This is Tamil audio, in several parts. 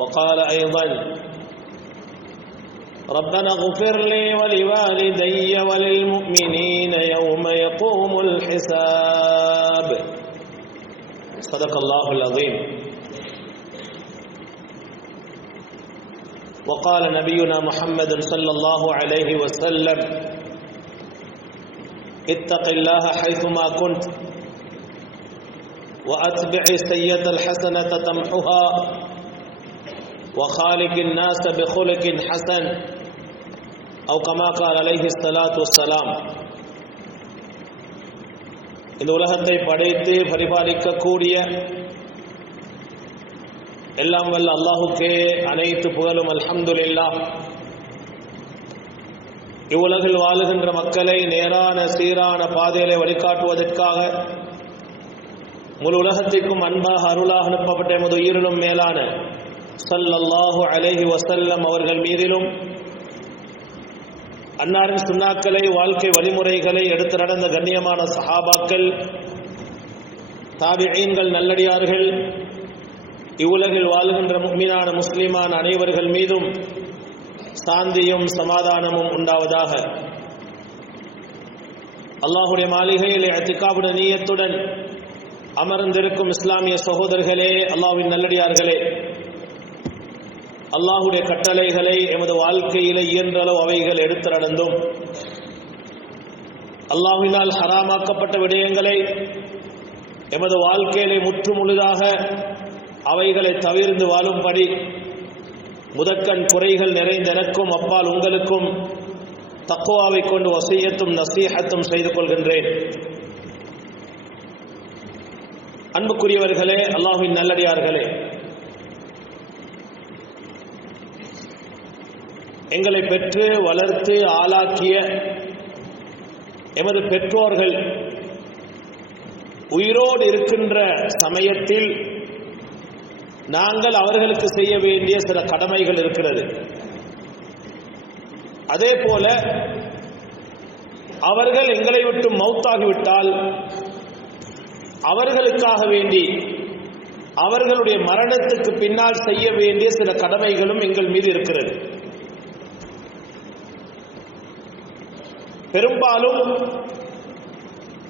وقال أيضا ربنا اغفر لي ولوالدي وللمؤمنين يوم يقوم الحساب. صدق الله العظيم. وقال نبينا محمد صلى الله عليه وسلم اتق الله حيثما كنت وأتبع السيئة الحسنة تمحها وخالق الناس بخلق حسن أو كما قال عليه الصلاة والسلام. இந்த உலகத்தை படைத்து பரிபாலிக்கக்கூடிய எல்லாம் வல்ல அல்லாஹுக்கே அனைத்து புகழும். அல்ஹம்துலில்லாஹ். இவ்வுலகில் வாழுகின்ற மக்களை நேரான சீரான பாதையிலே வழிகாட்டுவதற்காக முழு உலகத்திற்கும் அன்பாக அருளாக அனுப்பப்பட்ட எமது உயிரிலும் மேலான ஸல்லல்லாஹு அலைஹி வஸல்லம் அவர்கள் மீதிலும் அன்னாரின் சுன்னாக்களை வாழ்க்கை வழிமுறைகளை எடுத்து நடந்த கண்ணியமான சஹாபாக்கள், தாபிஈன்கள், நல்லடியார்கள், இவ்வுலகில் வாழுகின்ற முஃமினான முஸ்லிமான அனைவர்கள் மீதும் சாந்தியும் சமாதானமும் உண்டாவதாக. அல்லாஹுடைய மாளிகையில் இஅ்திகாஃபுடைய நிய்யத்துடன் அமர்ந்திருக்கும் இஸ்லாமிய சகோதரர்களே, அல்லாஹ்வின் நல்லடியார்களே, அல்லாஹுடைய கட்டளைகளை எமது வாழ்க்கையிலே இயன்றளவு அவைகள் எடுத்து நடந்தும் அல்லாஹ்வினால் ஹராமாக்கப்பட்ட விடயங்களை எமது வாழ்க்கையிலே முற்று முழுதாக அவைகளை தவிர்ந்து வாழும்படி முதற்கண் குறைகள் நிறைந்த எனக்கும் அப்பால் உங்களுக்கும் தக்வாவை கொண்டு வசியத்தும் நசீஹத்தும் செய்து கொள்கின்றேன். அன்புக்குரியவர்களே, அல்லாஹ்வின் நல்லடியார்களே, எங்களை பெற்று வளர்த்து ஆளாக்கிய எமது பெற்றோர்கள் உயிரோடு இருக்கின்ற சமயத்தில் நாங்கள் அவர்களுக்கு செய்ய வேண்டிய சில கடமைகள் இருக்கிறது. அதே போல அவர்கள் எங்களை விட்டு மௌத்தாகிவிட்டால் அவர்களுக்காக வேண்டி அவர்களுடைய மரணத்துக்கு பின்னால் செய்ய வேண்டிய சில கடமைகளும் எங்கள் மீது இருக்கிறது. பெரும்பாலும்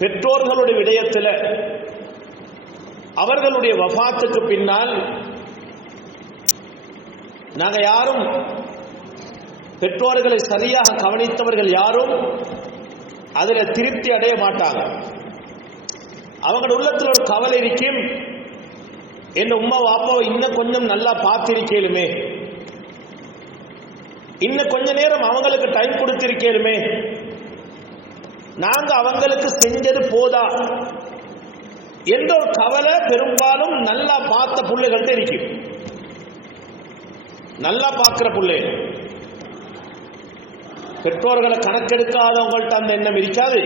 பெற்றோர்களுடைய விடயத்தில் அவர்களுடைய வஃபாத்துக்கு பின்னால் நாங்கள் யாரும் பெற்றோர்களை சரியாக கவனித்தவர்கள் யாரும் அதில் திருப்தி அடைய மாட்டாங்க. அவங்களோட உள்ளத்தில் ஒரு கவலை இருக்கும், என் உம்மா வாப்பாவை இன்னும் கொஞ்சம் நல்லா பார்த்திருக்கேலுமே, இன்னும் கொஞ்ச நேரம் அவங்களுக்கு டைம் கொடுத்திருக்கேலுமே, நாங்க அவங்களுக்கு செஞ்சது போதா என்ற ஒரு கவலை பெரும்பாலும் நல்லா பார்த்த பிள்ளைகள்கிட்ட இருக்கும். நல்லா பார்க்கிற பிள்ளை, பெற்றோர்களை கணக்கெடுக்காதவங்கள்ட்ட அந்த எண்ணம் இருக்காது.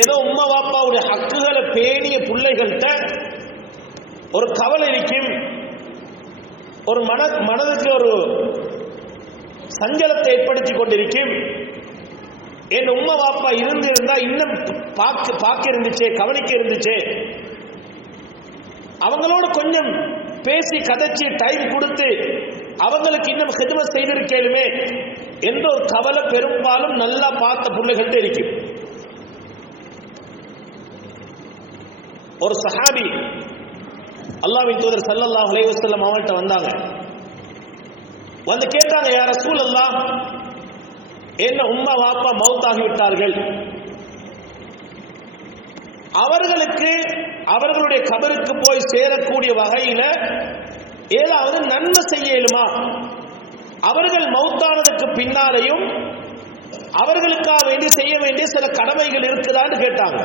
ஏதோ உம்மா வாப்பாவுடைய ஹக்குகளை பேணிய பிள்ளைகள்கிட்ட ஒரு கவலை இருக்கும், ஒரு மனதுக்கு ஒரு சஞ்சலத்தை ஏற்படுத்தி கொண்டிருக்கும். என் உம்மா வாப்பா இருந்திருந்தா இன்னும் பார்க்க இருந்துச்சே, கவனிக்க இருந்துச்சே, அவங்களோட கொஞ்சம் பேசி கதைச்சி டைம் கொடுத்து அவங்களுக்கு இன்னும் ஹிதமத் செய்திருக்கேலுமே என்ற ஒரு கவலை பெரும்பாலும் நல்லா பார்த்த பிள்ளைகள்கிட்ட இருக்கும். ஒரு சஹாபி அல்லாஹ்வின் தூதர் ஸல்லல்லாஹு அலைஹி வஸல்லம் அவங்கள்ட்ட வந்தாங்க. வந்து கேட்டாங்க, யா ரசூலல்லாஹ், என்ன உம்மா வாப்பா மௌத்தாகி விட்டார்கள், அவர்களுக்கு அவர்களுடைய கபருக்கு போய் சேரக்கூடிய வகையில ஏதாவது நன்மை செய்ய இயலுமா? அவர்கள் மௌத்தானதுக்கு பின்னாலேயும் அவர்களுக்காக வேண்டி செய்ய வேண்டிய சில கடமைகள் இருக்குதான்னு கேட்டாங்க.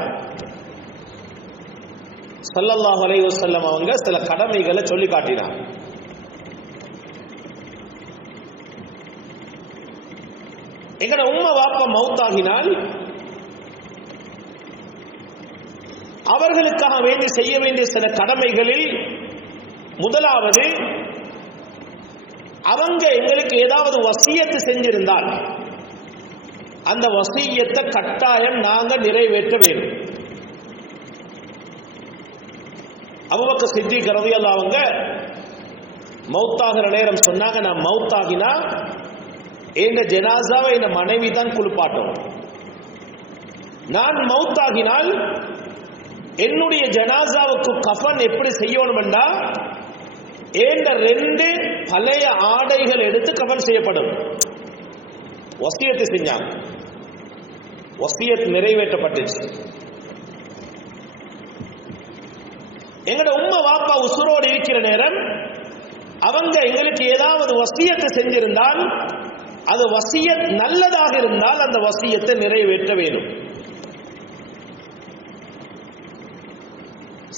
ஸல்லல்லாஹு அலைஹி வஸல்லம் அவங்க சில கடமைகளை சொல்லி காட்டினார். எங்கட உம்மா வாப்பா மௌத்தாகினால் அவர்களுக்காக வேண்டி செய்ய வேண்டிய சில கடமைகளில் முதலாவது, அவங்க எங்களுக்கு ஏதாவது வசியத்து செஞ்சிருந்தால் அந்த வசியத்தை கட்டாயம் நாங்க நிறைவேற்ற வேண்டும். அபூபக்கர் சித்திக் ரலியல்லாஹு அவங்க மௌத்தாகிற நேரம் சொன்னாங்க, நான் மௌத்தாகினா என் ஜனாசாவை என் மனைவி தான் குளிப்பாட்டும். நான் மௌத்தாகினால் என்னுடைய ஜனாசாவுக்கு கஃன் எப்படி செய்யணும் என்றா, ஏண்ட 2 பழைய ஆடைகள் எடுத்து கஃன் செய்யப்படும். வசியத்து செஞ்சாங்க. வசியத் நிறைவேற்றப்பட்டுச்சு. எங்கட உம்மா வாப்பா உசுரோடு இருக்கிற நேரம் அவங்க எங்களுக்கு ஏதாவது வசியத்தை செஞ்சிருந்தால், அது வசியத் நல்லதாக இருந்தால் அந்த வசியத்தை நிறைவேற்ற வேண்டும்.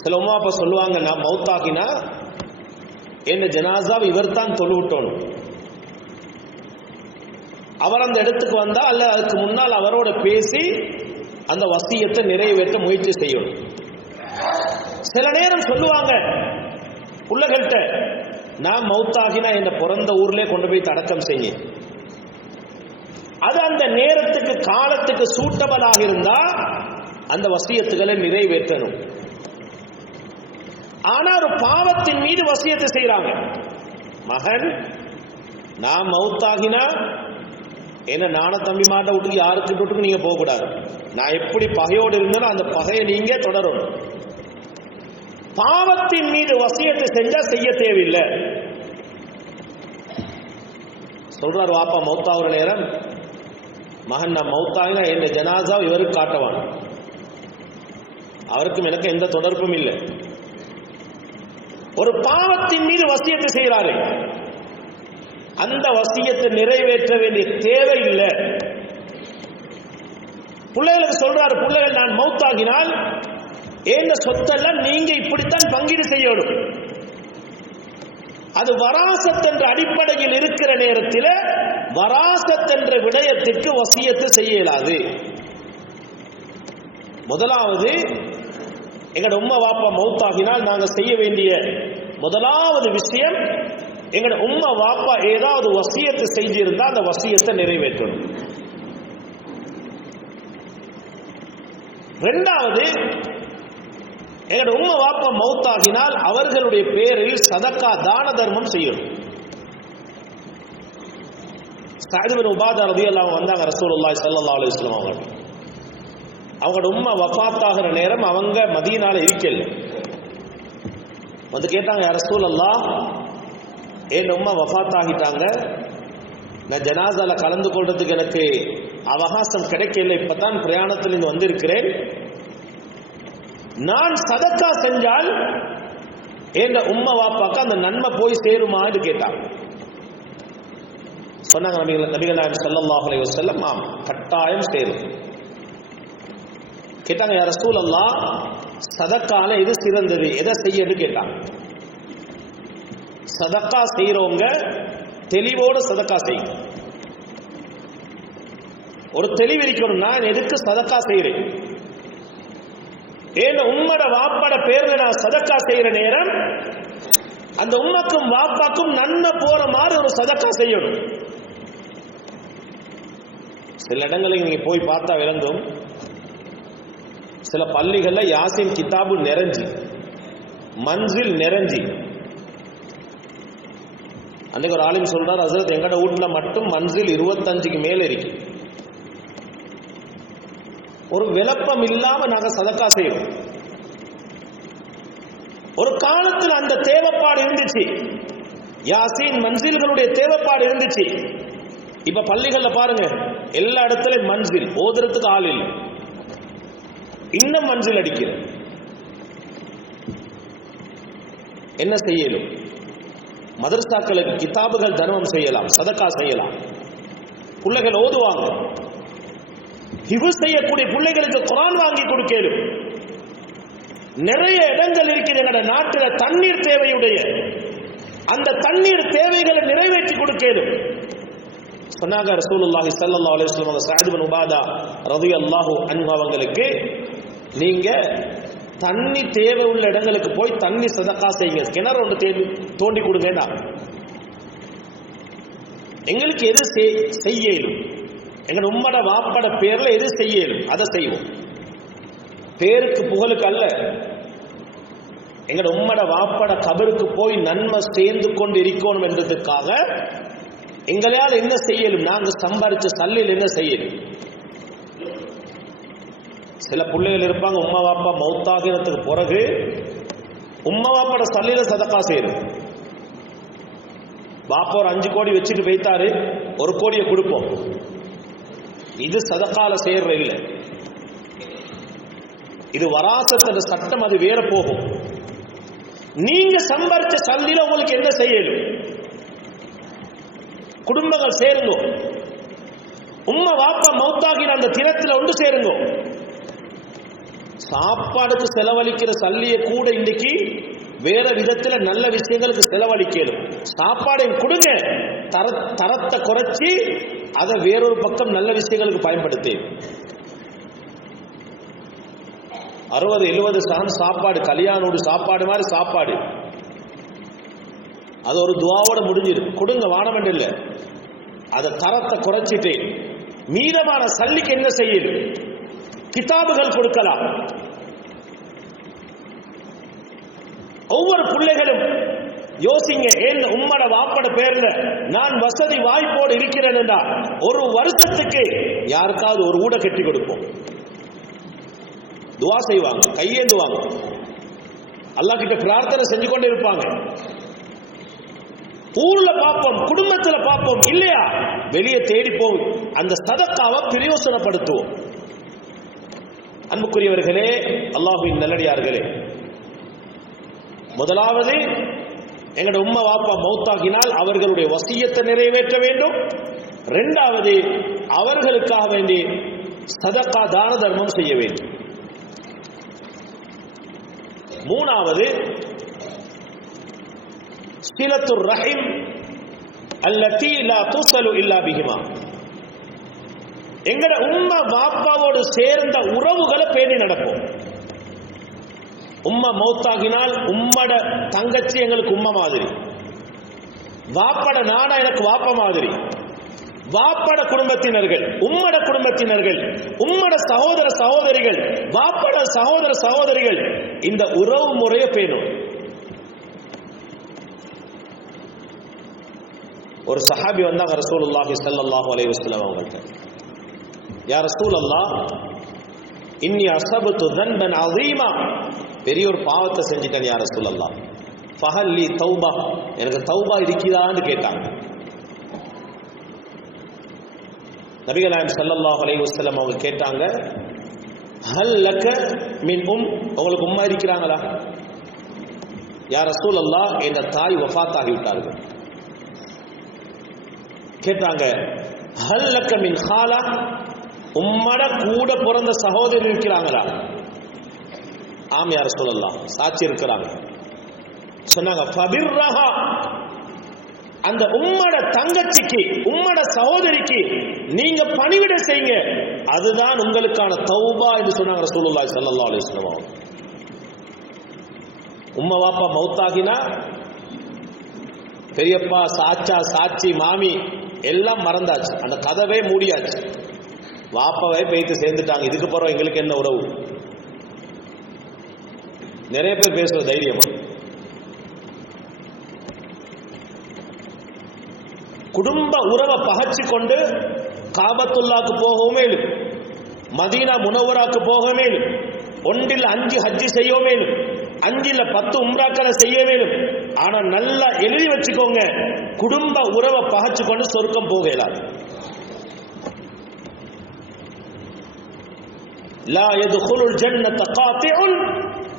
சில உம்மா அப்பா சொல்லுவாங்க, நான் மௌத்தாகினா என்ன ஜனாசாவை இவர் தான் தொழுவிட்டோம், அவர் அந்த இடத்துக்கு வந்தா அல்ல அதுக்கு முன்னால் அவரோட பேசி அந்த வசியத்தை நிறைவேற்ற முயற்சி செய்யணும். சில நேரம் சொல்லுவாங்க பிள்ளைகள்கிட்ட, நான் மௌத்தாகினா என்ன பிறந்த ஊர்ல கொண்டு போய் அடக்கம் செய்ய. அது அந்த நேரத்துக்கு காலத்துக்கு சூட்டபலாக இருந்தா அந்த வசியத்துகளை நிறைவேற்றணும். ஆனா ஒரு பாவத்தின் மீது வசியத்தை செய்யறாங்க. மகன், நான் மௌத்தாகினா என்ன நான தம்பி மாட்ட விட்டுக்கு யாருக்கு விட்டுக்கு நீங்க போக கூடாது, நான் எப்படி பகையோடு இருந்தாலும் அந்த பகையை நீங்க தொடரணும். பாவத்தின் மீது வசியத்தை செஞ்சா செய்ய தேவையில்லை. சொல்றாரு வாப்பா மௌத்தாகிற நேரம், மகன் நான் மௌத்தாகினா என் ஜனாசா இவருக்கு காட்டவான், அவருக்கும் எனக்கு எந்த தொடர்பும் இல்லை. ஒரு பாவத்தின் மீது வசியத்தை செய்கிறாரு, அந்த வசியத்தை நிறைவேற்ற வேண்டிய தேவை இல்லை. பிள்ளைகளுக்கு சொல்றாரு, பிள்ளைகள் நான் மௌத்தாகினால் ஏன் சொத்தெல்லாம் நீங்க இப்படித்தான் பங்கீடு செய்யணும். அது வராசத் என்ற அடிப்படையில் இருக்கிற நேரத்தில் வராசத் என்ற விடயத்திற்கு வசியத்து செய்ய இயலாது. முதலாவது, எங்கட உம்மா வாப்பா மௌத்தாகினால் நாங்க செய்ய வேண்டிய முதலாவது விஷயம், எங்கட உம்மா வாப்பா ஏதாவது வசியத்தை செஞ்சிருந்தா அந்த வசியத்தை நிறைவேற்றணும். இரண்டாவது, எங்கட உம்மா வாப்பா மௌத்தாகினால் அவர்களுடைய பேரில் சதக்கா தான தர்மம் செய்யணும். சஅத் இப்னு உபாதா ரலியல்லாஹு அன்ஹு வந்தாங்க ரசூலுல்லாஹி ஸல்லல்லாஹு அலைஹி வஸல்லம் அவங்க. அவங்களோட உம்மா வஃபாத் ஆகிற நேரம் அவங்க மதீனால இருக்கல. வந்து கேட்டாங்க, யா ரசூலல்லாஹ், என் உம்மா வஃபாத் ஆகிட்டாங்க, நான் ஜனாசால கலந்து கொள்றதுக்கு எனக்கு அவகாசம் கிடைக்கல, இப்பதான் பிரயாணத்தில் இருந்து வந்திருக்கிறேன், நான் சதக்கா செஞ்சால் என் உம்மா வாப்பாக்கு அந்த நன்மை போய் சேருமா என்று கேட்டாங்க. சொன்னாங்க நபிகள் நாயகம் ஸல்லல்லாஹு அலைஹி வஸல்லம், ஆம் கட்டாயம் சேரும். கேட்டாங்க, யா ரசூலல்லாஹ், சதக்கால எது சிறந்தது, எதை செய்யன்னு கேட்டாங்க. சதக்கா செய்யறவங்க தெளிவோடு சதக்கா செய்யும். ஒரு தெளிவு இருக்கணும், நான் எதுக்கு சதக்கா செய்யறேன், ஏன் உம்மட வாப்பாட பேர்ல நான் சதக்கா செய்யற நேரம் அந்த உம்மக்கும் வாப்பாக்கும் நன்மை போற மாதிரி ஒரு சதக்கா செய்யணும். சில இடங்களில் நீங்க போய் பார்த்தா விளங்கும், சில பள்ளிகள்ல யாசின் கிதாபு நிறைஞ்சி மன்சில் நிறைஞ்சி. அன்னைக்கு ஒரு ஆலிம் சொல்றார், ஹஸ்ரத் எங்கட வீட்டுல மட்டும் மன்சில் 25க்கு மேல இருக்கு. ஒரு விளப்பம் இல்லாம நாங்க சதக்கா செய்யறோம். ஒரு காலத்தில் அந்த தேவைப்பாடு இருந்துச்சு, யாசின் மன்சில்களுடைய தேவைப்பாடு இருந்துச்சு. இப்ப பள்ளிகள்ல பாருங்க, எல்லா இடத்துலயும் மன்சில் ஓதுறதுக்கு ஆள் இல்லை, இன்னும் மன்சில் அடிக்கிற. என்ன செய்யலும்? மதரசாக்களுக்கு கிதாபுகள் தர்மம் செய்யலாம், சதக்கா செய்யலாம், பிள்ளைகள் ஓதுவாங்க. ஹிஃப்ஸ் செய்யக்கூடிய பிள்ளைகளுக்கு குர்ஆன் வாங்கி கொடுக்கலும். நிறைய இடங்கள் இருக்குது எங்கட நாட்டில் தண்ணீர் தேவையுடைய, அந்த தண்ணீர் தேவைகளை நிறைவேற்றி கொடுக்கலும். சொன்னாங்க ரசூலுல்லாஹி ஸல்லல்லாஹு அலைஹி வஸல்லம், சஅத் இப்னு உபாதா ரலியல்லாஹு அன்ஹு அவங்களுக்கு, நீங்க தண்ணி தேவை உள்ள இடங்களுக்கு போய் தண்ணி சதக்கா செய்யுங்க, கிணறு ஒன்று தோண்டி கொடுங்க. எங்களுக்கு எது செய்யலும், எங்க உம்மட வாப்பட பேர்ல எது செய்யலும் அதை செய்வோம். பேருக்கு புகழுக்கு அல்ல. எங்கட உம்மட வாப்பட கபருக்கு போய் நன்மை சேர்ந்து கொண்டு இருக்கணும் என்றதுக்காக எங்களால் என்ன செய்யலும், நாங்க சம்பாதிச்ச சல்லில் என்ன செய்யலும். சில பிள்ளைகள் இருப்பாங்க, உம்மா வாப்பா மௌத்தாகிறதுக்கு பிறகு உம்மா வாப்பட சல்லில சதக்கா செய்யணும். பாப்பா ஒரு 5 கோடி வச்சுட்டு வைத்தாரு, 1 கோடியை கொடுப்போம். இது சதக்கால செய்யற இல்லை, இது வராசத்த சட்டம், அது வேற போகும். நீங்க சம்பாதிச்ச சல்லில உங்களுக்கு என்ன செய்யணும்? குடும்பங்கள் சேருங்க, உம்மா வாப்பா மௌத்தாகிற அந்த தினத்தில் ஒன்று சேருங்க. சாப்பாடுக்கு செலவழிக்கிற சல்லிய கூட இன்னைக்கு வேற விதத்துல நல்ல விஷயங்களுக்கு செலவழிக்கணும். சாப்பாடை கொடுங்க, தரத்தை குறைச்சி அதை வேறொரு பக்கம் நல்ல விஷயங்களுக்கு பயன்படுத்தி. 60-70 சகன் சாப்பாடு, கல்யாணோடு சாப்பாடு மாதிரி சாப்பாடு, அது ஒரு துவாவோட முடிஞ்சிரு. கொடுங்க, வானமண்டு இல்லை. அதை தரத்தை குறைச்சிட்டு மீதமான சல்லிக்கு என்ன செய்யுது? கிதாபுகள் கொடுக்கலாம். ஒவ்வொரு பிள்ளைகளும் யோசிங்க, ஏன் உம்மட வாப்பட பேர்ல நான் வசதி வாய்ப்போடு இருக்கிறேன் என்றா ஒரு வருஷத்துக்கு யாருக்காவது ஒரு ஊட கட்டி கொடுப்போம். துவா செய்வாங்க, கையேந்துவாங்க, அல்லாஹ் கிட்ட பிரார்த்தனை செஞ்சு கொண்டே இருப்பாங்க. ஊர்ல பார்ப்போம், குடும்பத்துல பார்ப்போம், இல்லையா வெளியே தேடி போய் அந்த சதக்காவை பிரயோசனப்படுத்துவோம். அன்புக்குரியவர்களே, அல்லாஹ்வின் நல்லடியார்களே, முதலாவது எங்களுடைய உம்மா வாப்பா மௌத்தாகினால் அவர்களுடைய வசியத்தை நிறைவேற்ற வேண்டும். 2வது அவர்களுக்காக வேண்டி சதக்கா தான தர்மம் செய்ய வேண்டும். 3வது சிலத்துர் ரஹீம் அல்லதி லா துஸலு இல்லா பிஹிமா. எங்கட உம்மா வாப்பாவோடு சேர்ந்த உறவுகளை பேணி நடப்போம். உம்மா மௌத்தாகினால் உம்மட தங்கச்சி எங்களுக்கு உம்மா மாதிரி, வாப்பட நானா எனக்கு வாப்பா மாதிரி, வாப்பட குடும்பத்தினர்கள் உம்மட குடும்பத்தினர்கள், உம்மட சகோதர சகோதரிகள் வாப்பட சகோதர சகோதரிகள், இந்த உறவு முறையை பேணும். ஒரு சஹாபி வந்தாங்க ரசூலுல்லாஹி ஸல்லல்லாஹு அலைஹி வஸல்லம் அவங்கள்ட்ட, யா ரசூலல்லாஹ், இன்னி அஸபது ذنبا عظيما, பெரிய ஒரு பாவத்தை செஞ்சிட்டேன் யா ரசூலல்லாஹ், ஃபஹல் லி தௌபா, எனக்கு தௌபா இருக்குதான்னு கேட்டாங்க. நபிகள் நாயகம் ஸல்லல்லாஹு அலைஹி வஸல்லம் அவங்க கேட்டாங்க, ஹல் லக மின் உங்களுக்கு உம்மா இருக்கிறாங்களா? யா ரசூலல்லாஹ், என் தாய் வஃபாத் ஆகிவிட்டார்கள். கேட்டாங்க, ஹல் லக மின் ஹாலா, உம்மட கூட பிறந்த சகோதரி இருக்கிறாங்களா? ஆம் யா ரசூலல்லாஹ், சாட்சி இருக்கிறாங்க. சொன்னாங்க, ஃபபிர்ரஹா, அந்த உம்மட தங்கச்சிக்கு உம்மட சகோதரிக்கு நீங்க பணிவிட செய்யுங்க, அதுதான் உங்களுக்கான தௌபா என்று சொன்னாங்க ரசூலுல்லாஹி ஸல்லல்லாஹு அலைஹி வஸல்லம். உம்மா வாப்பா மௌத்தாகினா பெரியப்பா சாச்சா சாச்சி மாமி எல்லாம் மறந்தாச்சு, அந்த கதவே மூடியாச்சு. வாப்பாவே போயிட்டு சேர்ந்துட்டாங்க, இதுக்கு பிறகு எங்களுக்கு என்ன உறவு? நிறைய பேர் பேசுற தைரியமா. குடும்ப உறவை பகச்சு கொண்டு காபத்துல்லாக்கு போகவுமே, மதீனா முனவராக்கு போகவே, 1 5 ஹஜ்ஜி செய்யவே, 5 10 உம்ராக்களை செய்ய வேண்டும். ஆனா நல்லா எழுதி வச்சுக்கோங்க, குடும்ப உறவை பகச்சு கொண்டு சொர்க்கம் போகலாம். லா யதுகுலுல் ஜன்னத காத்திஉன்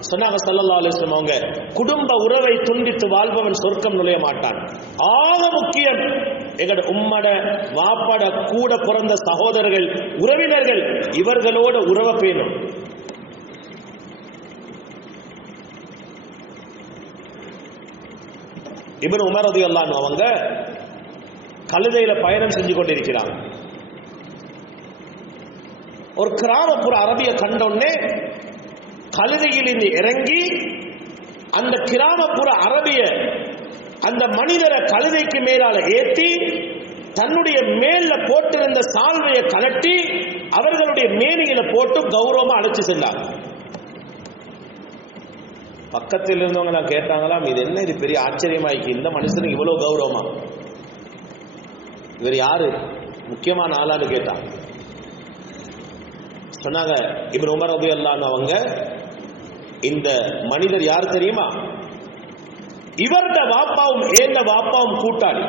சொன்னாங்க ஸல்லல்லாஹு அலைஹி வஸல்லம் அவங்க, குடும்ப உறவை துண்டித்து வாழ்பவன் சொர்க்கம் நுழைய மாட்டான். ஆக முக்கியம் எங்கட உம்மட வாப்பட கூட பிறந்த சகோதரர்கள் உறவினர்கள், இவர்களோட உறவை பேணும். இப்னு உமர் ரலியல்லாஹு அன்ஹு அவங்க கழுதையில பயணம் செஞ்சு கொண்டிருக்கிறாங்க. ஒரு கிராமப்புற அரபிய கண்டோன்னே கழுதையில் இருந்து இறங்கி அந்த கிராமப்புற அரபிய அந்த மனிதரை கழுதைக்கு மேலால ஏற்றி தன்னுடைய மேல போட்டிருந்த சால்வையை கலட்டி அவர்களுடைய மேனியில போட்டு கௌரவமா அழைச்சு சென்றார். பக்கத்தில் இருந்தவங்க நான் கேட்டாங்களாம், இது என்ன, இது பெரிய ஆச்சரியமாயிக்கு, இந்த மனுஷனுக்கு இவ்வளவு கௌரவமா, இவர் யாரு, முக்கியமான ஆளான்னு கேட்டான். சொன்னாங்க இப்னு உமர் ரலியல்லாஹு அன்ஹு அவங்க, இந்த மனிதர் யார் தெரியுமா, இவர்ட வாப்பாவும் ஏந்த வாப்பாவும் கூட்டாளி.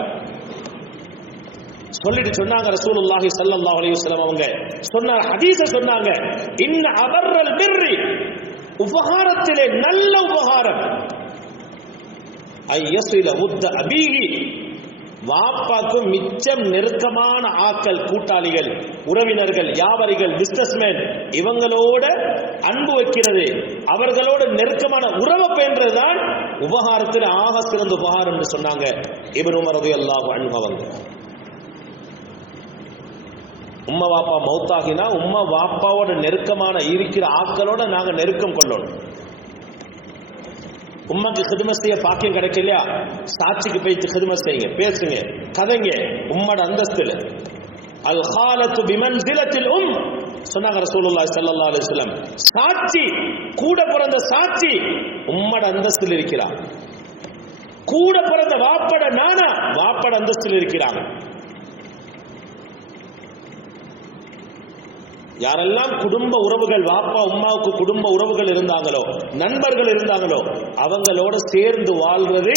சொல்லிட்டு சொன்னாங்க ரசூலுல்லாஹி ஸல்லல்லாஹு அலைஹி வஸல்லம் அவங்க சொன்னாங்க, ஹதீஸ சொன்னாங்க, இன்ன அபர்ரல் பிர்ரி, உபகாரத்திலே நல்ல உபகாரம், ஐயஸில உத்த அபீஹி, வாப்பாக்கும் மிச்சம் நெருக்கமான ஆட்கள், கூட்டாளிகள், உறவினர்கள், வியாபாரிகள், பிசினஸ்மேன், இவங்களோட அன்பு வைக்கிறது, அவர்களோட நெருக்கமான உறவை பேன்றதுதான் உபகாரத்தில் ஆக சிறந்த உபகாரம் என்று சொன்னாங்க இப்னு உமர் ரலியல்லாஹு அன்ஹு அவங்க. உம்மா வாப்பா மௌத்தாகினா உம்மா வாப்பாவோட நெருக்கமான இருக்கிற ஆட்களோட நாங்க நெருக்கம் கொள்ளணும். உம்மாக்கு ஹிதுமத் செய்ய பாக்கியம் கிடைக்கலையா, சாட்சிக்கு போய் ஹிதுமத் செய்யுங்க, பேசுங்க, கதைங்க, உம்மோட அந்தஸ்துல. அல் ஹாலத்து பிமன்சிலத்தில் சொன்னாங்க ரசூலுல்லாஹி ஸல்லல்லாஹு அலைஹி வஸல்லம், சாட்சி, கூட பிறந்த சாட்சி உம்மோட அந்தஸ்தில் இருக்கிறார். கூட பிறந்த வாப்பட நானா வாப்பட அந்தஸ்தில் இருக்கிறாங்க. யாரெல்லாம் குடும்ப உறவுகள், வாப்பா உம்மாவுக்கு குடும்ப உறவுகள் இருந்தாங்களோ, நண்பர்கள் இருந்தாங்களோ, அவங்களோட சேர்ந்து வாழ்றது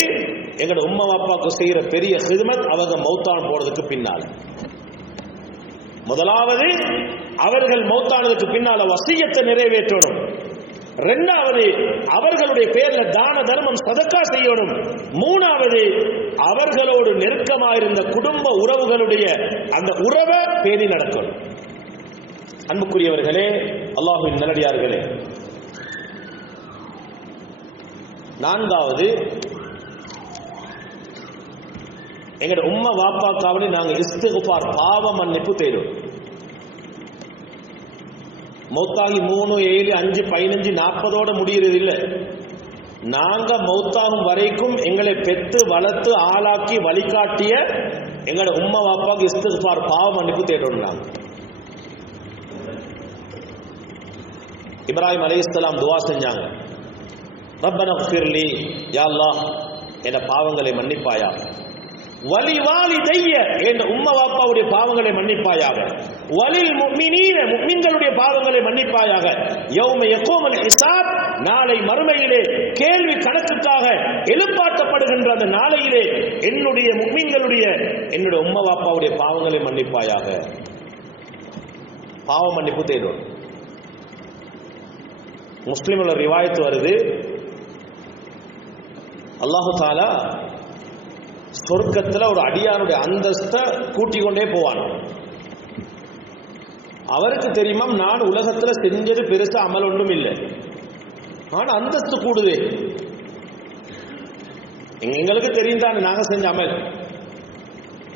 எங்களோட உம்மா வாப்பாவுக்கு செய்யற பெரிய ஹிதுமத். அவங்க மௌத்தான் போறதுக்கு பின்னால், முதலாவது அவர்கள் மௌத்தானதுக்கு பின்னால வசியத்தை நிறைவேற்றணும். இரண்டாவது அவர்களுடைய பேர்ல தான தர்மம் சதக்கா செய்யணும். மூணாவது அவர்களோடு நெருக்கமாயிருந்த குடும்ப உறவுகளுடைய அந்த உறவை பேணி நடக்கணும். அன்புக்குரியவர்களே, அல்லாஹ்வின் நல்லடியார்களே, நான்காவது எங்கட உம்மா வாப்பாக்காவணி நாங்க இஸ்திக்ஃபார், பாவ மன்னிப்பு தேடும். மௌத்தாகி 3, 7, 5, 15, 40 முடியறது இல்லை. நாங்க மௌத்தாகும் வரைக்கும் எங்களை பெத்து வளர்த்து ஆளாக்கி வழிகாட்டிய எங்கட உம்மா வாப்பாக்கு இஸ்திக்ஃபார், பாவ மன்னிப்பு தேடணும். நாங்க இப்ராஹிம் அலைஹிஸ்ஸலாம் துஆ செஞ்சாங்க, ரப்பனா ஃபிர்லி, யா அல்லாஹ் என்ற பாவங்களை மன்னிப்பாயா, வலி வாலிதைய என்ற உம்மா வாப்பாவுடைய பாவங்களை மன்னிப்பாயாக, வலில் முஃமினீன முஃமின்களுடைய பாவங்களை மன்னிப்பாயாக, யௌம யகூமுல் ஹிசாப் நாளை மறுமையிலே கேள்வி கணக்குக்காக எழுப்பாட்டப்படுகின்ற அந்த நாளையிலே என்னுடைய முஃமின்களுடைய என்னுடைய உம்மா வாப்பாவுடைய பாவங்களை மன்னிப்பாயாக. பாவ மன்னிப்பு தேடும். முஸ்லிம்ல ரிவாயத்து வருது, அல்லாஹு தஆலா சொர்க்கத்துல ஒரு அடியானுடைய அந்தஸ்தை கூட்டிக் கொண்டே போவான். அவருக்கு தெரியுமா, நான் உலகத்துல செஞ்சது பெருசா அமல் ஒன்றும் இல்லை, ஆனா அந்தஸ்து கூடுது. எங்களுக்கு தெரியும் தான் நாங்க செஞ்ச அமல்,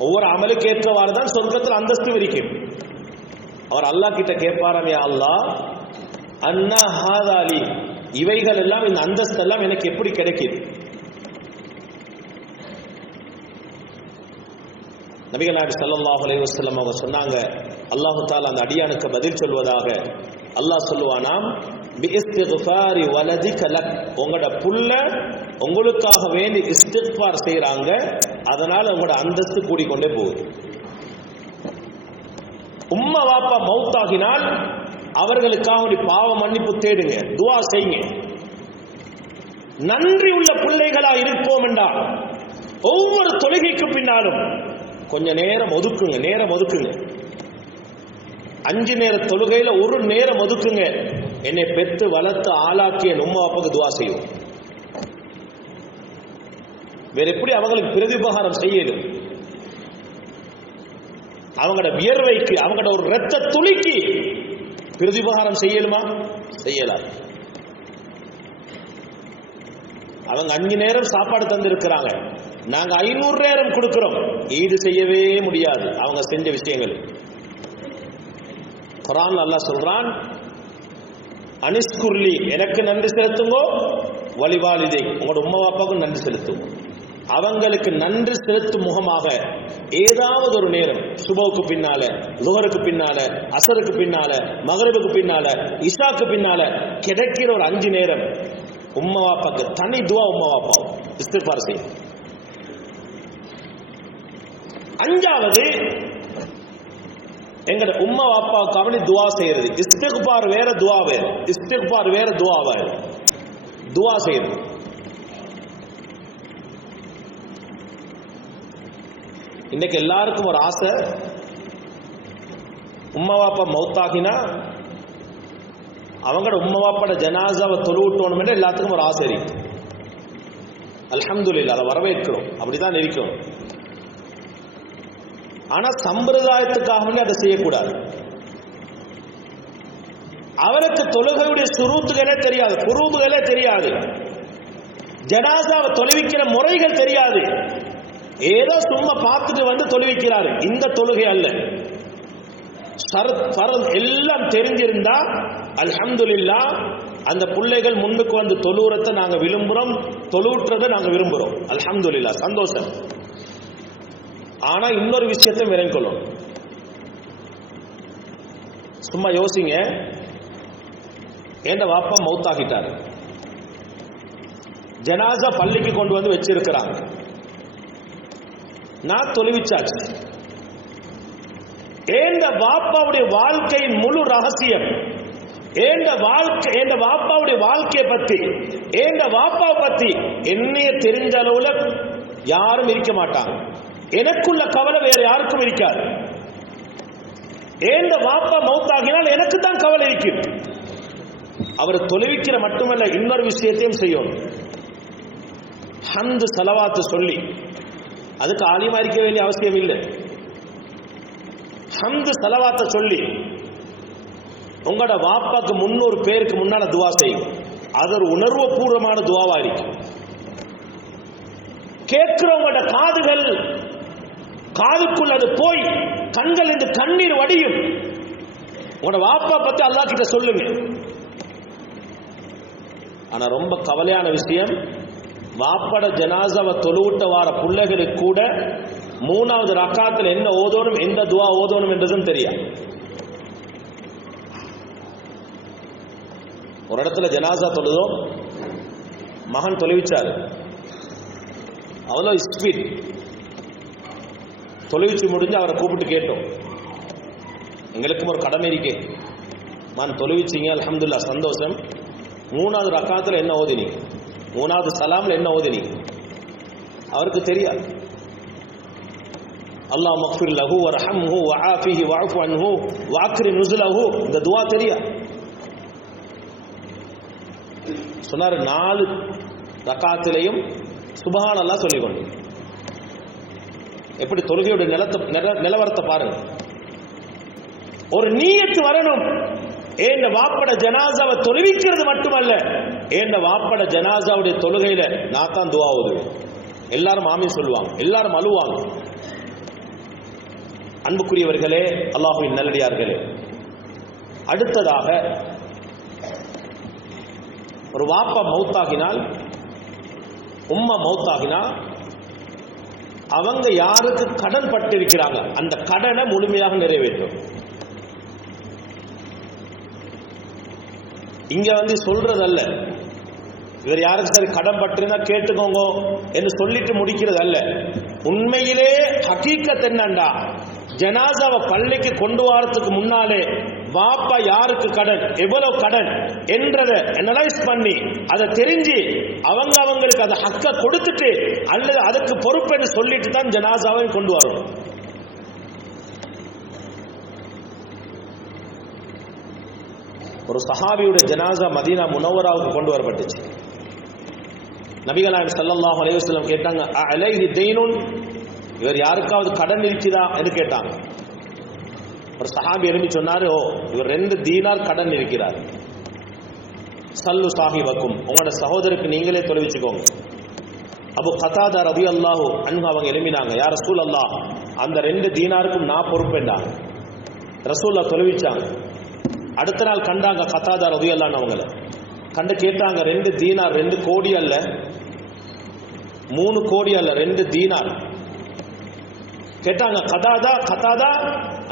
ஒவ்வொரு அமலுக்கு ஏற்றவாறு தான் சொர்க்கத்தில் அந்தஸ்து விரிக்கும். அவர் அல்லாஹ் கிட்ட கேட்பாராம், யா அல்லாஹ் அன்னா ஹாதாலி, இவைகள் எல்லாம், இந்த அந்தஸ்து எல்லாம் எனக்கு எப்படி கிடைக்குது? நபிகள் நாயகம் ஸல்லல்லாஹு அலைஹி வஸல்லம் அவங்க சொன்னாங்க, அல்லாஹ் தஆலா அந்த அடியானுக்கு பதில் சொல்வதாக, அல்லாஹ் சொல்லுவானாம், பி இஸ்திக்ஃபாரி வலதிக லக், உங்களோட புள்ள உங்களுக்காக வேண்டி இஸ்திக்ஃபார் செய்றாங்க, அதனால உங்களோட அந்தஸ்து கூடிக்கொண்டே போகுது. உம்மா வாப்பா மௌத்தாகினால் அவர்களுக்காக ஒரு பாவ மன்னிப்பு தேடுங்க, துஆ செய்யுங்க. நன்றி உள்ள பிள்ளைகளா இருப்போம் என்றால் ஒவ்வொரு தொழுகைக்கு பின்னாலும் கொஞ்ச நேரம் ஒதுக்குங்க, நேரம் ஒதுக்குங்க. 5 நேர தொழுகையில ஒரு நேரம் ஒதுக்குங்க. என்னை பெத்து வளர்த்து ஆளாக்கிய உம்மா அப்பாவுக்கு துஆ செய்யும். வேற எப்படி அவங்களுக்கு பிரதிபகாரம் செய்யணும்? அவங்களோட வியர்வைக்கு, அவங்களோட ஒரு இரத்த துளிக்கு பிரதிபகாரம் செய்யலுமா? செய்யலாம். அவங்க 5 நேரம் சாப்பாடு தந்திருக்கிறாங்க, நாங்க 500 நேரம் கொடுக்கிறோம், ஈடு செய்யவே முடியாது அவங்க செஞ்ச விஷயங்கள். குர்ஆன் அல்லாஹ் சொல்றான், அனிஸ்குர்லி, எனக்கு நன்றி செலுத்துங்கோ, வலிவாலிதை, உங்களோட உம்மா வாப்பாவுக்கு நன்றி செலுத்துங்க. அவங்களுக்கு நன்றி செலுத்தும் முகமாக ஏதாவது ஒரு நேரம், சுபவுக்கு பின்னால, லுஹருக்கு பின்னால, அசருக்கு பின்னால, மகரிபுக்கு பின்னால, இஷாக்கு பின்னால கிடைக்கிற ஒரு 5 நேரம் உம்மா வாப்பாக்கு தனி துவா உம்மா வாப்பா இஸ்திக்பார் செய்யும். அஞ்சாவது எங்கட உம்மா வாப்பாவுக்கு அவனி துவா செய்யறது. இஸ்திக்பார் வேற துவா வேற, இஸ்திக்பார் வேற துவா வேற. துவா செய்யறது இன்னைக்கு எல்லாருக்கும் ஒரு ஆசை, உம்மா வாப்பா மௌத்தாகினா அவங்களோட உம்மா வாப்பாட ஜனாசாவை தொழுவிட்டோம் என்று எல்லாத்துக்கும் ஒரு ஆசை இருக்கு. அல்ஹம்துலில்லாஹ், அதை வரவேற்கிறோம், அப்படிதான் இருக்கணும். ஆனா சம்பிரதாயத்துக்காக அதை செய்யக்கூடாது. அவருக்கு தொழுகையுடைய சுரூத்துகளே தெரியாது, குரூதுகளே தெரியாது, ஜனாசாவை தொழுவிக்கிற முறைகள் தெரியாது. ஏதோ சும்மா பார்த்துட்டு வந்து தொழுவிக்கிறாரு. இந்த தொழுகை அல்ல. ஃபர்த் எல்லாம் தெரிஞ்சிருந்தா அல்ஹம்துலில்லாஹ் அந்த பிள்ளைகள் முன்னுக்கு வந்து தொழுறத நாங்க விரும்புறோம், தொழுவுறதை நாங்க விரும்புறோம். அல்ஹம்துலில்லாஹ், சந்தோஷம். ஆனா இன்னொரு விஷயத்தை விளங்கிக்கொள்ளும். சும்மா யோசிங்க, என் வாப்பா மௌத்தாகிட்டாரு, ஜனாசா பள்ளிக்கு கொண்டு வந்து வச்சிருக்கிறாங்க, நான் தொழுவிச்சாச்சு. ஏண்ட வாப்பாவுடைய வாழ்க்கையின் முழு ரகசியம், ஏண்ட வாப்பாவுடைய வாழ்க்கையை பத்தி, ஏண்ட வாப்பா பத்தி என்னைய தெரிஞ்ச அளவுல யாரும் இருக்க மாட்டாங்க. எனக்குள்ள கவலை வேற யாருக்கும் இருக்காது. ஏண்ட வாப்பா மௌத்தாகினால் எனக்கு தான் கவலை இருக்கு. அவர் தொழுவிக்கிற மட்டுமல்ல, இன்னொரு விஷயத்தையும் செய்யும். ஹம்து ஸலவாத்து சொல்லி, அதுக்கு ஆலிமா இருக்க வேண்டிய அவசியம் இல்லை. ஹம்து ஸலவாத்தை சொல்லி உங்களோட வாப்பாக்கு 300 பேருக்கு முன்னால துவா செய்யும். அது ஒரு உணர்வு பூர்வமான துவாவா இருக்கு. கேட்கிறவங்களோட காதுக்குள் அது போய் கண்கள் இந்த கண்ணீர் வடியும். உங்களோட வாப்பா பத்தி அல்லாஹ் கிட்ட சொல்லுங்க. ஆனா ரொம்ப கவலையான விஷயம், வாப்பட ஜனாசாவை தொழுவிட்ட வார பிள்ளைகளுக்கு கூட 3வது ரக்காத்துல என்ன ஓதணும், எந்த துவா ஓதணும் என்றதும் தெரியாது. ஒரு இடத்துல ஜனாசா தொழுதோம், மகன் தொழுவிச்சாரு, அவ்வளோ ஸ்பீட் தொழுவிச்சு முடிஞ்சு அவரை கூப்பிட்டு கேட்டோம், எங்களுக்கும் ஒரு கடமை இருக்கே, நான் தொழுவிச்சிங்க அல்ஹம்துலில்லாஹ் சந்தோஷம், 3வது ரக்காத்துல என்ன ஓதினீங்க, 3வது சலாம்ல என்ன ஓதினீங்க? அவருக்கு தெரியாது. அல்லாஹ் மக்ஃபிர் லஹு வர்ஹம்ஹு வஆஃபிஹி வஅஃபு அன்ஹு வஅக்ரிம் நுஸுலஹு, இந்த துஆ தெரியாது. சொன்னார் 4 ரக்காத்திலையும் சுப்ஹானல்லாஹ் சொல்லிக்கொண்டு. எப்படி தொழுகையுடைய நிலவரத்தை பாருங்க. ஒரு நீயத்து வரணும். ஏண்ட வாப்பட ஜனாசாவை தொழுவிக்கிறது மட்டுமல்ல, ஏண்ட வாப்பட ஜனாசாவுடைய தொழுகையில நான் தான் துஆ ஓதுவேன். எல்லாரும் ஆமீன் சொல்லுவாங்க, எல்லாரும் அழுவாங்க. அன்புக்குரியவர்களே, அல்லாஹ்வின் நல்லடியார்களே, அடுத்ததாக ஒரு வாப்பா மௌத்தாகினால், உம்மா மௌத்தாகினா, அவங்க யாருக்கு கடன் பட்டிருக்கிறாங்க அந்த கடனை முழுமையாக நிறைவேற்றும். இங்க வந்து சொல்றதல்ல, இவர் யாருக்கு சரி கடன் பட்டிருந்தா கேட்டுக்கோங்க என்று சொல்லிட்டு முடிக்கிறது அல்ல. உண்மையிலே ஹகீகத் என்னண்டா, ஜனாசாவை பள்ளிக்கு கொண்டு வரதுக்கு முன்னாலே வாப்பா யாருக்கு கடன், எவ்வளவு கடன் என்றதை அனலைஸ் பண்ணி அதை தெரிஞ்சு அவங்களுக்கு அதை ஹக்க கொடுத்துட்டு அல்லது அதுக்கு பொறுப்பென்று சொல்லிட்டு தான் ஜனாசாவை கொண்டு வரணும். ஒரு சஹாபியுடைய ஜனாசா மதீனா முனவராவுக்கு கொண்டு வரப்பட்டுச்சு. நபிகள் நாயகம் ஸல்லல்லாஹு அலைஹி வஸல்லம் கேட்டாங்க, அலைஹி தைனுன், இவர் யாருக்காவது கடன் இருக்குதா என்று கேட்டாங்க. ஒரு சஹாபி எழுப்பி சொன்னாரு, ஓ இவர் 2 தீனார் கடன் இருக்கிறார். சல்லு சாஹிபக்கும், உங்களோட சகோதரருக்கு நீங்களே தொலைவிச்சுக்கோங்க. அபு கதாதா ரலியல்லாஹு அன்ஹு அவங்க எழுப்பினாங்க, யா ரசூலல்லாஹ் அந்த 2 தீனாருக்கும் நான் பொறுப்பேன்டாங்க. ரசூலுல்லாஹ் தொலைவிச்சாங்க. அடுத்த நாள் கண்டாங்க கதாதா ரலியல்லாஹு அவங்கள கண்டு கேட்டாங்க, 2 தீனார் 2 கோடி அல்ல, 3 கோடி அல்ல, 2 தீனார் கேட்டாங்க. கதாதா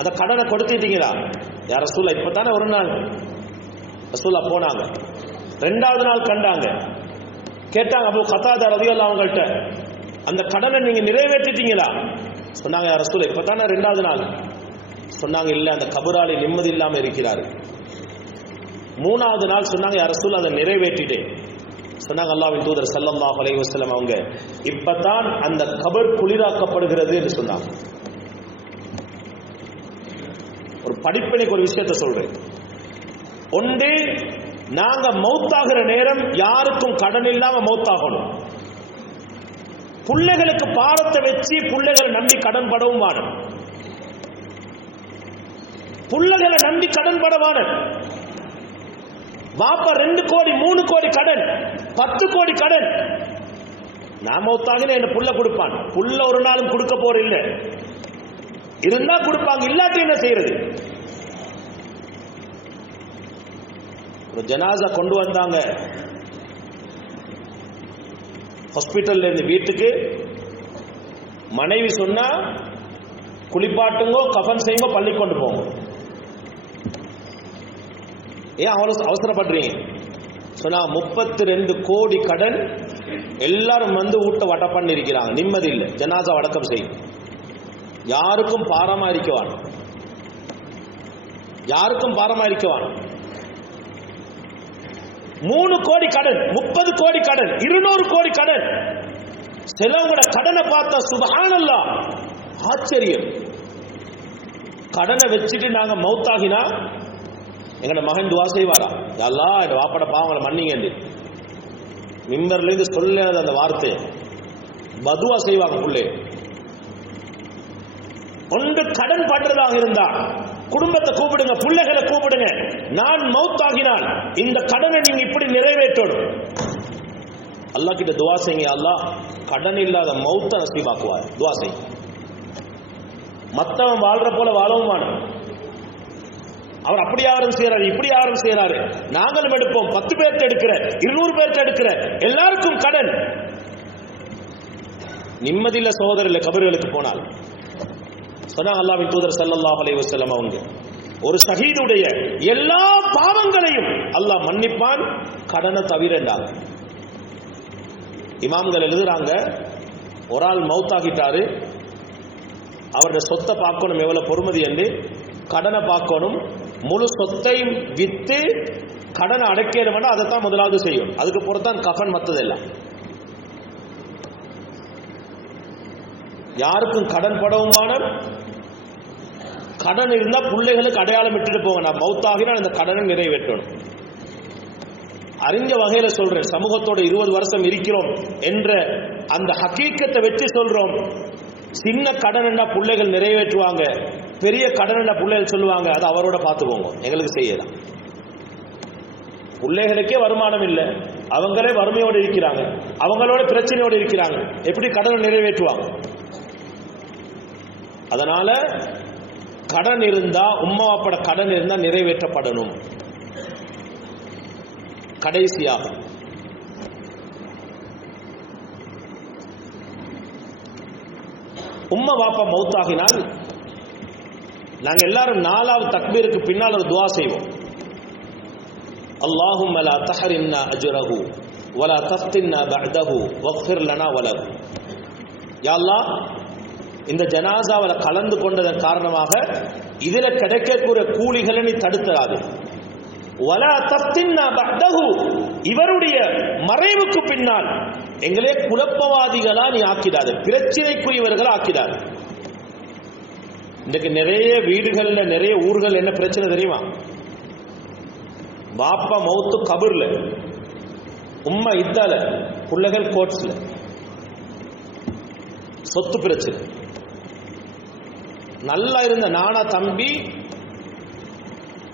அந்த கடனை கொடுத்துட்டீங்களா? யா ரசூலுல்லாஹ் இப்பதானே ஒரு நாள். ரசூலுல்லாஹ் போனாங்க. 2வது நாள் கண்டாங்க, கேட்டாங்க அபூ கதாதா ரலியல்லாஹு அவங்கள்ட்ட, அந்த கடனை நீங்க நிறைவேற்றிட்டீங்களா? சொன்னாங்க, யா ரசூல் இப்பதானே 2வது நாள். சொன்னாங்க, இல்ல அந்த கபராளி நிம்மதி இல்லாம இருக்கிறாரு. 3வது நாள் சொன்னாங்க, யா ரசூல் அதை நிறைவேற்றிட்டேன். சொன்னாங்க அல்லாஹ்வின் தூதர் ஸல்லல்லாஹு அலைஹி வஸல்லம் அவங்க, இப்பதான் அந்த கபர் குளிராக்கப்படுகிறது என்று சொன்னாங்க. ஒரு படிப்பினைக்கு ஒரு விஷயத்தை சொல்றேன். ஒன்று, நாங்க மௌத்தாகிற நேரம் யாருக்கும் கடன் இல்லாம மௌத்தாகணும். பிள்ளைகளுக்கு பாரத்தை வச்சு பிள்ளைகளை நம்பி கடன் படவும் வாணும். பிள்ளைகளை நம்பி கடன் படவான. வாப்பா 2 கோடி 3 கோடி கடன், 10 கோடி கடன், நான் மௌத்தாகின என்ன புள்ள கொடுப்பான். புள்ள ஒரு நாளும் கொடுக்க போற இல்ல, இருந்தா கொடுப்பாங்க, இல்லாட்டி என்ன செய்யறது? ஒரு ஜனாசா கொண்டு வந்தாங்க ஹாஸ்பிட்டல்ல இருந்து வீட்டுக்கு. மனைவி சொன்னா, குளிப்பாட்டுங்கோ, கஃன் செய்யுங்கோ, பள்ளி கொண்டு போங்க. ஏன் அவ்வளவு அவசரப்படுறீங்க? சொன்னா 32 கோடி கடன், எல்லாரும் வந்து வீட்டை வட்ட பண்ணி இருக்கிறாங்க, நிம்மதி இல்லை. ஜனாசா அடக்கம் செய்யும், யாருக்கும் பாரமா இருக்கவான், யாருக்கும் பாரமா இருக்கவான். 3 கோடி கடன், 30 கோடி கடன், 200 கோடி கடன். சிலவங்களோட கடனை பார்த்தா சுப்ஹானல்லாஹ் ஆச்சரியம். கடனை வச்சுட்டு நாங்க மௌத்தாகினா எங்கட மகன் துவா செய்வாரா, யா அல்லாஹ் என் வாப்பட பாவங்களை மன்னிங்க. மிம்பர்ல இருந்து சொல்ல அந்த வார்த்தை பதுவா செய்வாங்க புள்ளே. ஒன்று கடன் பண்றதாக இருந்தா குடும்பத்தை கூப்பிடுங்க, பிள்ளைகளை கூப்பிடுங்க. நான் மௌத்தாகினால் இந்த கடனை நீங்க இப்படி நிறைவேற்றணும். அல்லாஹ் கிட்ட துவா செய்யுங்க, அல்லாஹ் கடன் இல்லாத மௌத்த நசீபாக்குவார். துவா செய்யுங்க. மத்தவன் வாழ்ற போல வாழவும் வேணும். அவர் அப்படி யாரும் செய்யறாரு, இப்படி யாரும் செய்யறாரு, நாங்களும் எடுப்போம், 10 பேர்த்த எடுக்கிற, 200 பேர்த்த எடுக்கிற, எல்லாருக்கும் கடன். நிம்மதியில்ல சகோதரர்களே. கபர்களுக்கு போனால் சொன்னாங்க அல்லாஹ்வின் தூதர் ஸல்லல்லாஹு அலைஹி வஸல்லம் அவங்க, ஒரு ஷஹீதுடைய எல்லா பாவங்களையும் அல்லாஹ் மன்னிப்பான், கடனை தவிரண்டாங்க. இமாம்கள் எழுதுறாங்க, ஒரு ஆள் மௌத்தாகிட்டாரு, அவருடைய சொத்தை பார்க்கணும் எவ்வளவு பொறுமதி என்று, கடனை பார்க்கணும். முழு சொத்தையும் வித்து கடனை அடைக்கணும்னா அதை தான் முதலாவது செய்யும். அதுக்கு பொறுத்தான் கஃன் மத்ததெல்லாம். யாருக்கும் கடன் படவும் வானம். கடன் இருந்தா பிள்ளைகளுக்கு அடையாளம் விட்டுட்டு போங்க, நான் மௌத்தாகினால் அந்த கடனை நிறைவேற்றணும். அறிஞ்ச வகையில சொல்றேன், சமூகத்தோட 20 வருஷம் இருக்கிறோம் என்ற அந்த ஹக்கீக்கத்தை வச்சு சொல்றோம். சின்ன கடன் என்ன பிள்ளைகள் நிறைவேற்றுவாங்க, பெரிய கடன் என்ன பிள்ளைகள் சொல்லுவாங்க, அது அவரோட பார்த்துக்கோங்க, எங்களுக்கு செய்யலாம். பிள்ளைகளுக்கே வருமானம் இல்லை, அவங்களே வறுமையோடு இருக்கிறாங்க, அவங்களோட பிரச்சனையோடு இருக்கிறாங்க, எப்படி கடனை நிறைவேற்றுவாங்க? அதனால கடன் இருந்தா, உம்மா வாப்பட கடன் இருந்தா நிறைவேற்றப்படணும். கடைசியாக உம்மா வாப்பா மௌத்தாகினால் நாங்க எல்லாரும் 4வது தக்பீருக்கு பின்னால் ஒரு துஆ செய்வோம். அல்லாஹும்ம லா தஹரிம்னா அஜ்ரஹு வலா தஃப்தின்னா பஅதஹு வக்ஃபிர் லனா வலஹு. யா அல்லாஹ், இந்த ஜனாசாவில் கலந்து கொண்டதன் காரணமாக இதுல கிடைக்கக்கூடிய கூலிகளை நீ தடுத்தராது. வலா தஃப்தின்னா பஅதஹு, இவருடைய மறைவுக்கு பின்னால் எங்களே குழப்பவாதிகளா நீ ஆக்கிடாது, பிரச்சனைக்குரியவர்களா ஆக்கிடாது. இன்றைக்கு நிறைய வீடுகள்ல, நிறைய ஊர்கள் என்ன பிரச்சனை தெரியுமா? பாப்பா மௌத்து கபர்ல, உம்மா இத்தால, பிள்ளைகள் கோட்ஸ்ல. சொத்து பிரச்சனை. நல்லா இருந்த நானா தம்பி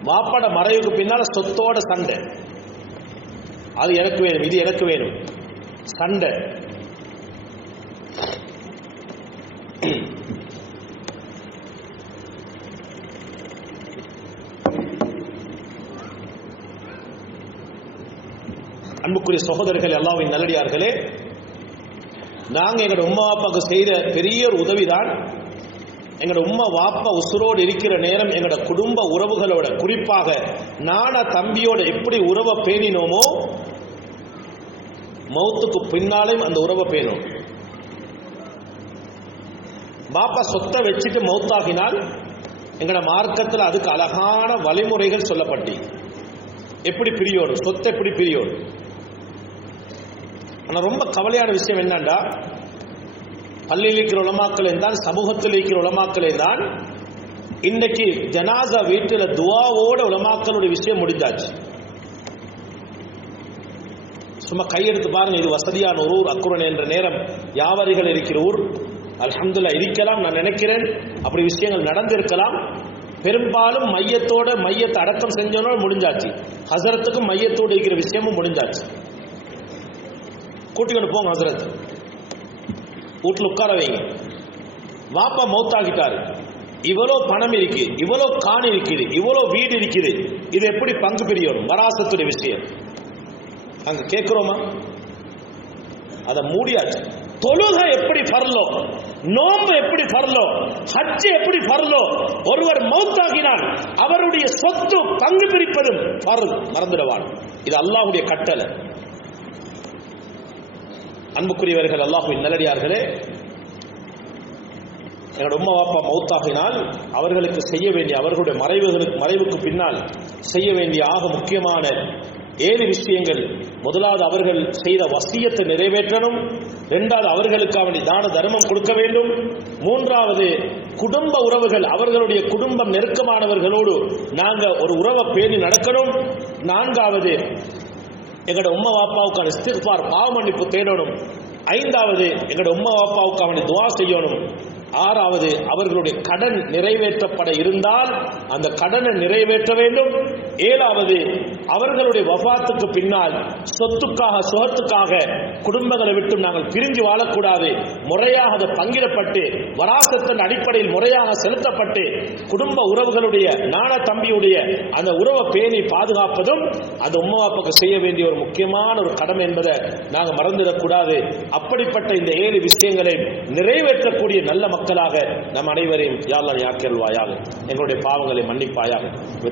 பாப்பாட மறைவுக்கு பின்னால சொத்தோட சண்டை. அது எனக்கு வேணும், இது எனக்கு வேணும், சண்டை. அன்புக்குரிய சகோதரர்கள், அல்லாஹ்வின் நல்லடியார்களே, நாங்க எங்களோட உம்மா வாப்பாக்கு செய்த பெரிய ஒரு உதவிதான், எங்களோட உம்மா வாப்பா உசுரோடு இருக்கிற நேரம் எங்களோட குடும்ப உறவுகளோட, குறிப்பாக நானா தம்பியோட எப்படி உறவை பேணினோமோ மௌத்துக்கு பின்னாலும் அந்த உறவை பேணும். பாப்பா சொத்தை வச்சுட்டு மௌத்தாகினால் எங்கட மார்க்கத்தில் அதுக்கு அழகான வழிமுறைகள் சொல்லப்பட்டு எப்படி பிரியோடும், சொத்தை எப்படி பிரியோடும். ஆனா ரொம்ப கவலையான விஷயம் என்னண்டா, பள்ளியில் இருக்கிற உலமாக்களே தான், சமூகத்தில் இருக்கிற உலமாக்களே தான் இன்னைக்கு ஜனாசா வீட்டில் துவாவோட உலமாக்களுடைய விஷயம் முடிஞ்சாச்சு. சும்மா கையெடுத்து பாருங்க, இது வசதியான ஒரு ஊர், அக்குரணை என்ற நேரம் வியாபாரிகள் இருக்கிற ஊர், அல்ஹம்துலில்லாஹ் இருக்கலாம். நான் நினைக்கிறேன் அப்படி விஷயங்கள் நடந்திருக்கலாம். பெரும்பாலும் மையத்தை அடக்கம் செஞ்சோட முடிஞ்சாச்சு. ஹசரத்துக்கும் மையத்தோடு இருக்கிற விஷயமும் முடிஞ்சாச்சு. கூட்டிக்கொண்டு போங்க ஹசரத், வீட்டில் உட்கார வைங்க. வாப்பா மௌத்தாகிட்டாரு, இவ்வளோ பணம் இருக்கு, இவ்வளோ காணி இருக்குது, இவ்வளோ வீடு இருக்குது, இது எப்படி பங்கு பிரியணும்? வராசத்துடைய விஷயம் அங்க கேட்கிறோமா? அதை மூடியாச்சு. தொழுகை எப்படி ஃபர்லோ, நோன்பு எப்படி ஃபர்லோ, ஹஜ் எப்படி ஃபர்லோ, ஒருவர் மௌத்தாகினால் அவருடைய சொத்து பங்கு பிரிப்பதும் ஃபர்ல், மறந்துடுவான். இது அல்லாஹ்வுடைய கட்டளை. அன்புக்குரியவர்கள், அல்லாஹ்வின் நல்லடியார்களே, எங்களோட உம்மா வாப்பா மௌத்தாகினால் அவர்களுக்கு செய்ய வேண்டிய, அவர்களுடைய மறைவுக்கு பின்னால் செய்ய வேண்டிய ஆக முக்கியமான 7 விஷயங்கள். முதலாவது, அவர்கள் செய்த வசியத்தை நிறைவேற்றணும். 2வது, அவர்களுக்கு தான தர்மம் கொடுக்க வேண்டும். 3வது, குடும்ப உறவுகள், அவர்களுடைய குடும்பம் நெருக்கமானவர்களோடு நாங்க ஒரு உறவை பேணி நடக்கணும். 4வது, எங்களோட உம்மா வாப்பாவுக்கான இஸ்திக்ஃபார், பாவ மன்னிப்பு தேடணும். 5வது, எங்களோட உம்மா வாப்பாவுக்கு துஆ செய்யணும். 6வது, அவர்களுடைய கடன் நிறைவேற்றப்பட இருந்தால் அந்த கடனை நிறைவேற்ற வேண்டும். 7வது, அவர்களுடைய வஃபாத்துக்கு பின்னால் சொத்துக்காக சுகத்துக்காக குடும்பங்களை விட்டு நாங்கள் பிரிஞ்சு வாழக்கூடாது. முறையாக அது பங்கிடப்பட்டு வராசத்தின் அடிப்படையில் முறையாக செலுத்தப்பட்டு குடும்ப உறவுகளுடைய நான தம்பியுடைய அந்த உறவை பேணி பாதுகாப்பதும் அந்த உம்மாப்பாக்கு செய்ய வேண்டிய ஒரு முக்கியமான ஒரு கடமை என்பதை நாங்கள் மறந்துடக்கூடாது. அப்படிப்பட்ட இந்த 7 விஷயங்களை நிறைவேற்றக்கூடிய நல்ல மக்களாக நம் அனைவரையும் யா அல்லாஹ் ஆக்கியருள்வாயாக. எங்களுடைய பாவங்களை மன்னிப்பாயாக,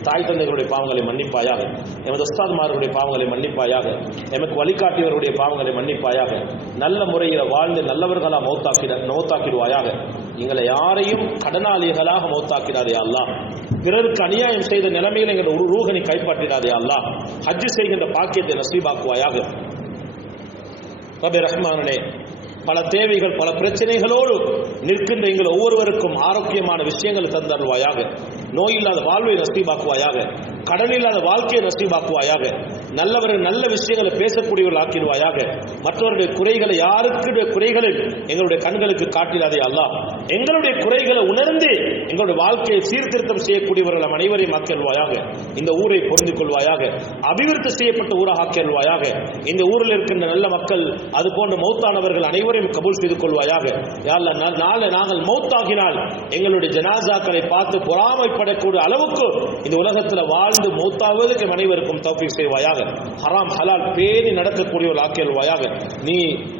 தாய் தந்தைகளுடைய பாவங்களை மன்னிப்பாயாக, எமது உஸ்தாத்மார்களுடைய பாவங்களை மன்னிப்பாயாக, எமக்கு வழிகாட்டியவருடைய பாவங்களை மன்னிப்பாயாக. நல்ல முறையில் வாழ்ந்து நல்லவர்களாக மௌத்தாக்கிடுவாயாக. எங்களை யாரையும் கடனாளிகளாக மௌத்தாக்கிடாதே அல்லாஹ். பிறருக்கு அநியாயம் செய்த நிலைமையில் எங்கள் ஒரு ரூஹனை கைப்பற்றிடாதே அல்லாஹ். ஹஜ் செய்கின்ற பாக்கியத்தை நசீபாக்குவாயாக. ரப்பே ரஹ்மானே, பல தேவைகள் பல பிரச்சனைகளோடு நிற்கின்ற எங்கள் ஒவ்வொருவருக்கும் ஆரோக்கியமான விஷயங்களை தந்தருள்வாயாக. நோய் இல்லாத வாழ்வை நசீபாக்குவாயாக. கடன் இல்லாத வாழ்க்கையை நசீபாக்குவாயாக. நல்லவர்கள் நல்ல விஷயங்களை பேசக்கூடியவர்கள் ஆக்கிடுவாயாக. மற்றவருடைய குறைகளை, யாருக்கு குறைகளை எங்களுடைய கண்களுக்கு காட்டிடாதே அல்லாஹ். எங்களுடைய குறைகளை உணர்ந்து எங்களுடைய வாழ்க்கையை சீர்திருத்தம் செய்யக்கூடியவர்கள் அனைவரையும் ஆக்கிடுவாயாக. இந்த ஊரை பொருந்து கொள்வாயாக. அபிவிருத்தி செய்யப்பட்ட ஊராக ஆக்கிடுவாயாக. இந்த ஊரில் இருக்கின்ற நல்ல மக்கள், அது போன்ற மௌத்தானவர்கள் அனைவரையும் கபூல் செய்து கொள்வாயாக. நாளை நாங்கள் மௌத்தாகினால் எங்களுடைய ஜனாசாக்களை பார்த்து பொறாமைப்படக்கூடிய அளவுக்கு இந்த உலகத்தில் வாழ்ந்து மௌத்தாவதற்கு அனைவருக்கும் தௌஃபீக் செய்வாயாக. ஹராம் ஹலால் பேணி நடக்கக்கூடியவர்கள் ஆக்கியல்வாயாக. நீ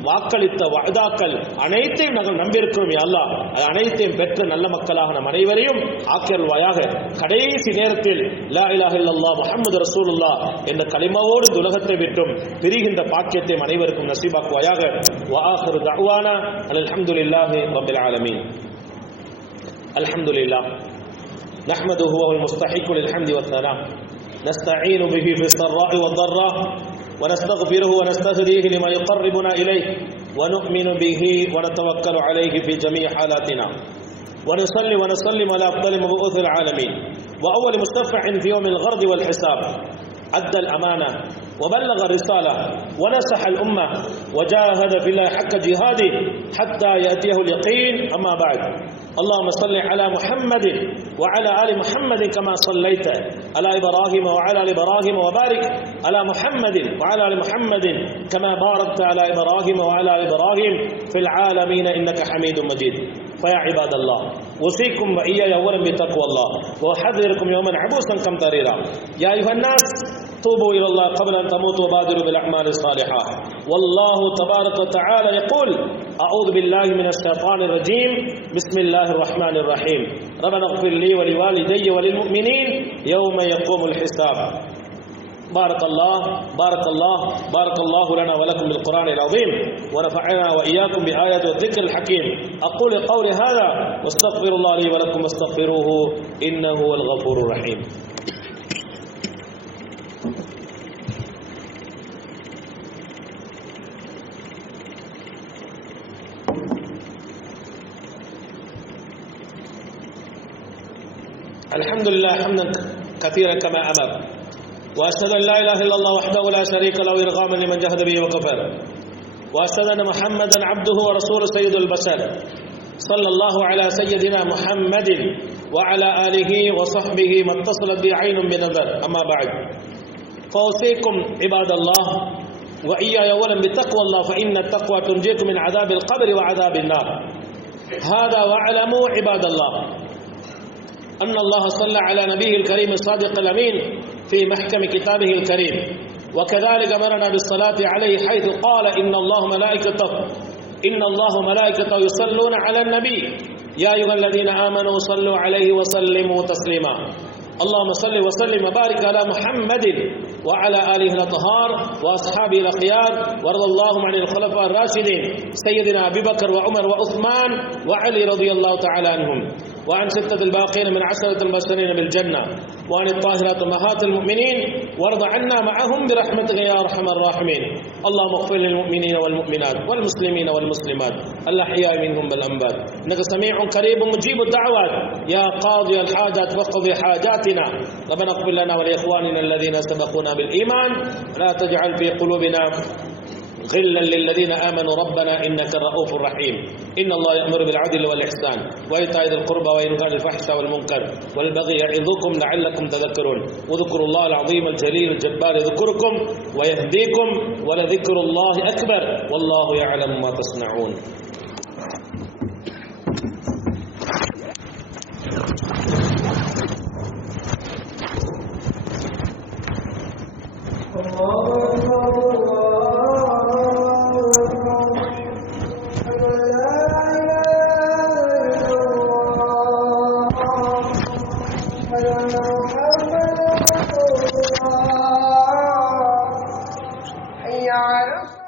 வாக்களித்த வஅதாக்கள் அனைத்தையும் நாங்கள் நம்பியிருக்கிறோம் யா அல்லாஹ். அது அனைத்தையும் பெற்ற நல்ல மக்களாக நம் அனைவரையும் ஆக்கியல்வாயாக. கடைசி நேரத்தில் லா இலாஹ இல்லல்லாஹ் முஹம்மது ரசூலுல்லாஹ் என்ற கலிமாவோடு இந்த உலகத்தை விட்டும் பிரிகின்ற பாக்கியத்தை அனைவருக்கும் நசீபாக்குவாயாக. வ ஆகிரு தஅவானா அல்ஹம்துலில்லாஹி ரப்பில் ஆலமீன். அல்ஹம்துலில்லாஹ் نحمده وهو المستحق للحمد والثناء نستعين به في السراء والضراء ونستغفره ونستهديه لما يقربنا إليه ونؤمن به ونتوكل عليه في جميع حالاتنا ونصلي ونسلم على أفضل مبعوث العالمين وأول مشفع في يوم الغرد والحساب. أدى الأمانة وبلغ الرسالة ونصح الأمة وجاهد في الله حق جهاده حتى يأتيه اليقين. أما بعد، اللهم صل على محمد وعلى آل محمد كما صليت على إبراهيم وعلى آل إبراهيم وبارك على محمد وعلى آل محمد كما باركت على إبراهيم وعلى آل إبراهيم في العالمين إنك حميد مجيد. فيا عباد الله، أوصيكم وإياي أولا بتقوى الله وأحذركم يوما عبوسا قمطريرا. يا أيها الناس توبوا إلى الله قبل أن تموتوا وبادروا بالأعمال الصالحة. والله تبارك وتعالى يقول: أعوذ بالله من الشيطان الرجيم، بسم الله الرحمن الرحيم. ربنا اغفر لي ولوالدي وللمؤمنين يوم يقوم الحساب. بارك الله لنا ولكم بالقرآن العظيم ونفعنا وإياكم بآيات والذكر الحكيم. أقول قولي هذا واستغفر الله لي ولكم واستغفروه إنه هو الغفور الرحيم. الحمد لله حمدا كثيرا كما أمر، وأشهد أن لا إله إلا الله وحده لا شريك له إرغاما لمن جهد به وكفر، وأشهد أن محمدا عبده ورسوله سيد البشر، صلى الله على سيدنا محمد وعلى آله وصحبه ما اتصلت به عين بنظر. أما بعد، فأوصيكم عباد الله وإياي أولا بتقوى الله، فإن التقوى تنجيكم من عذاب القبر وعذاب النار. هذا واعلموا عباد الله أن الله صلى على نبيه الكريم الصادق الأمين في محكم كتابه الكريم، وكذلك أمرنا بالصلاة عليه حيث قال إن الله ملائكته يصلون على النبي يا أيها الذين آمنوا صلوا عليه وسلموا تسليما. اللهم صل وسلم وبارك على محمد وعلى آله الأطهار وأصحابه الأخيار، وارض اللهم عن الخلفاء الراشدين سيدنا أبي بكر وعمر وعثمان وعلي رضي الله تعالى عنهم، وعن ستة الباقين من عشرة المبشرين بالجنة، وعن الطاهرات أمهات المؤمنين، وارض عنا معهم برحمتك يا أرحم الراحمين. اللهم اغفر للمؤمنين والمؤمنات والمسلمين والمسلمات الأحياء منهم والأموات، إنك سميع قريب مجيب الدعوات يا قاضي الحاجات واقضي حاجاتنا. ربنا اغفر لنا ولإخواننا الذين سبقونا بالإيمان، لا تجعل في قلوبنا غلا للذين آمنوا ربنا إنك الرؤوف الرحيم. إن الله يأمر بالعدل والإحسان وإيتاء ذي القربى وينهى عن الفحشاء والمنكر والبغي يعظكم لعلكم تذكرون. واذكروا الله العظيم الجليل الجبار يذكركم ويهديكم ولذكر الله أكبر والله يعلم ما تصنعون. I don't know how